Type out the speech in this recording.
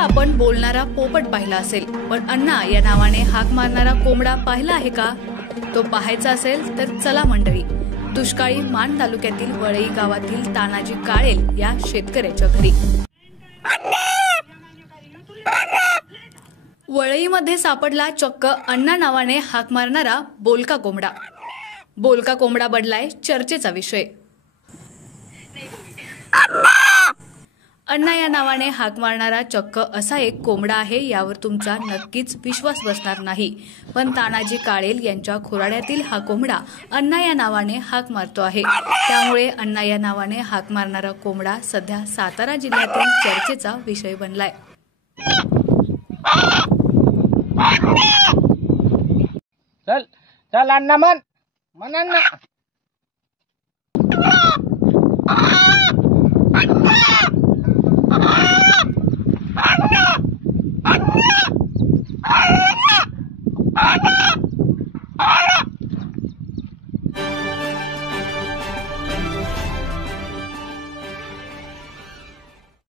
आपण बोलणारा पोपट पाहिला असेल, पण अण्णा या नावाने हाक मारणारा कोंबडा पाहिला आहे का? तो पाहायचा असेल तर चला मंडळी, दुष्काळी मान तालुक्यातील वळई गावातील तानाजी काळेल या शेतकऱ्याच्या घरी. वळईमध्ये सापडला चक्क अण्णा नावाने हाक मारणारा बोलका कोंबडा. बोलका कोंबडा बनलाय चर्चेचा विषय. अण्णा या नावाने हाक मारणारा चक्क असा एक कोंबडा आहे, यावर तुमचा नक्कीच विश्वास बसणार नाही. पण तानाजी काळेल यांच्या खुराड्यातील हा कोंबडा अण्णा या नावाने हाक मारतो आहे. त्यामुळे अण्णा या नावाने हाक मारणारा कोंबडा सध्या सातारा जिल्ह्यातील चर्चेचा विषय बनलाय. चल चल अण्णा म्हण अण्णा.